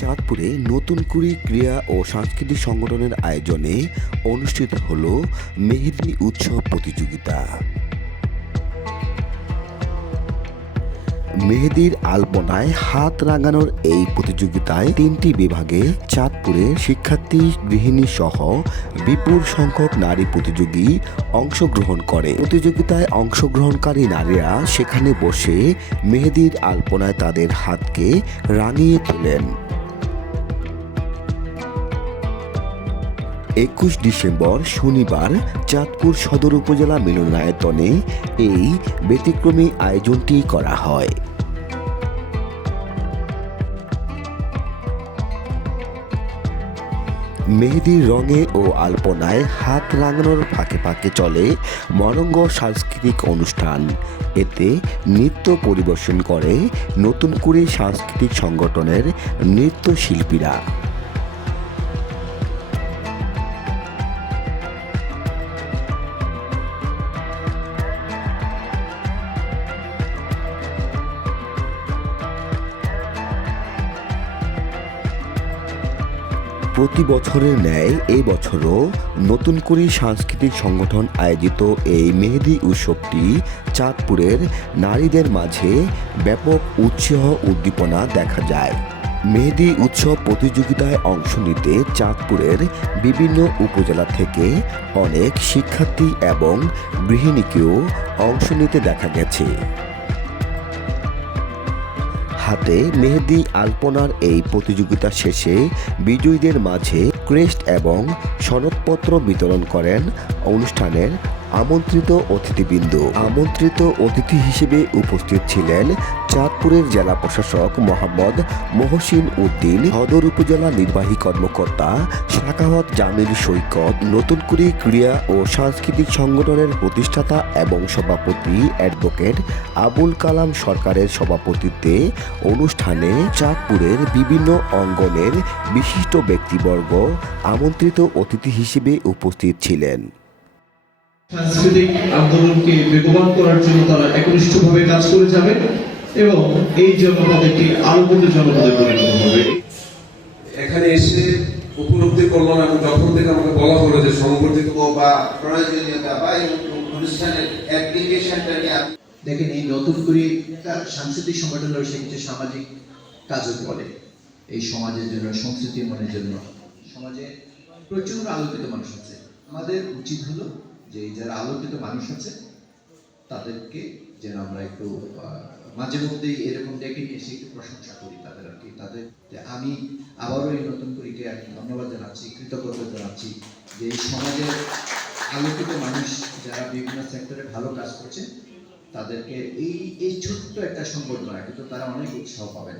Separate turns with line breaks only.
চাঁদপুরে নতুন কুড়ি ক্রীড়া ও সাংস্কৃতিক সংগঠনের আয়োজনে অনুষ্ঠিত হল মেহেদি উৎসব প্রতিযোগিতা। মেহেদির আলপনায় হাত রাঙানোর এই প্রতিযোগিতায় তিনটি বিভাগে চাঁদপুরে শিক্ষার্থী গৃহিণী সহ বিপুল সংখ্যক নারী প্রতিযোগী অংশগ্রহণ করে। প্রতিযোগিতায় অংশগ্রহণকারী নারীরা সেখানে বসে মেহেদির আলপনায় তাদের হাতকে রাঙিয়ে তোলেন। একুশ ডিসেম্বর শনিবার চাঁদপুর সদর উপজেলা মিলনায়তনে এই ব্যতিক্রমী আয়োজনটি করা হয়। মেহেদির রঙে ও আলপনায় হাত রাঙানোর ফাঁকে ফাঁকে চলে মরঙ্গ সাংস্কৃতিক অনুষ্ঠান। এতে নৃত্য পরিবেশন করে নতুন করে সাংস্কৃতিক সংগঠনের নৃত্যশিল্পীরা। প্রতি বছরের ন্যায় এই বছরও নতুন করে সাংস্কৃতিক সংগঠন আয়োজিত এই মেহেদি উৎসবটি চাঁদপুরের নারীদের মাঝে ব্যাপক উৎসাহ উদ্দীপনা দেখা যায়। মেহেদি উৎসব প্রতিযোগিতায় অংশ নিতে চাঁদপুরের বিভিন্ন উপজেলা থেকে অনেক শিক্ষার্থী এবং গৃহিণীকেও অংশ নিতে দেখা গেছে। হাতে মেহেদি আলপনার এই প্রতিযোগিতা শেষে বিজয়ীদের মাঝে ক্রেস্ট এবং সনদপত্র বিতরণ করেন অনুষ্ঠানের আমন্ত্রিত অতিথিবৃন্দ। আমন্ত্রিত অতিথি হিসেবে উপস্থিত ছিলেন চাঁদপুরের জেলা প্রশাসক মোহাম্মদ মহসিন উদ্দিন, সদর উপজেলা নির্বাহী কর্মকর্তা শাকাওয়াত জামিল সৈকত, নতুন করে ক্রীড়া ও সাংস্কৃতিক সংগঠনের প্রতিষ্ঠাতা এবং সভাপতি অ্যাডভোকেট আবুল কালাম সরকারের সভাপতিত্বে অনুষ্ঠানে চাঁদপুরের বিভিন্ন অঙ্গনের বিশিষ্ট ব্যক্তিবর্গ আমন্ত্রিত অতিথি হিসেবে উপস্থিত ছিলেন।
সাংস্কৃতিক আন্দোলনকে বেগবান করার জন্য তারা একনিষ্ঠভাবে কাজ করে যাবে এবং এই জনপদ একটি আলোকিত জনপদে পরিণত হবে।
এখানে এসে উপলব্ধি করলাম এবং যখন থেকে আমাকে বলা হলো যে সংগঠিত
বা প্রয়োজনীয়তা বা এই অনুষ্ঠানের অ্যাপ্লিকেশনটা নিয়ে আপনি
দেখেন এই নতুন করে সাংস্কৃতিক সংগঠন রয়েছে কিছু সামাজিক কাজও করে। এই সমাজের জন্য সংস্কৃতি মনের জন্য। সমাজে প্রচুর আলোকিত মানুষ আছে। আমাদের উচিত হলো যে যারা আলোকিত মানুষ আছে, তাদেরকে যেন আমরা একটু মাঝে মধ্যেই এরকম ডেকে নিয়ে এসে একটু প্রশংসা করি তাদের আর কি। তাদের আমি আবারও এই নতুন করিকে কি ধন্যবাদ জানাচ্ছি, কৃতজ্ঞতা জানাচ্ছি যে এই সমাজের আলোকিত মানুষ যারা বিভিন্ন সেক্টরে ভালো কাজ করছে তাদেরকে এই এই ছোট্ট একটা সংবর্ধনা কিন্তু তারা অনেক উৎসাহ পাবেন।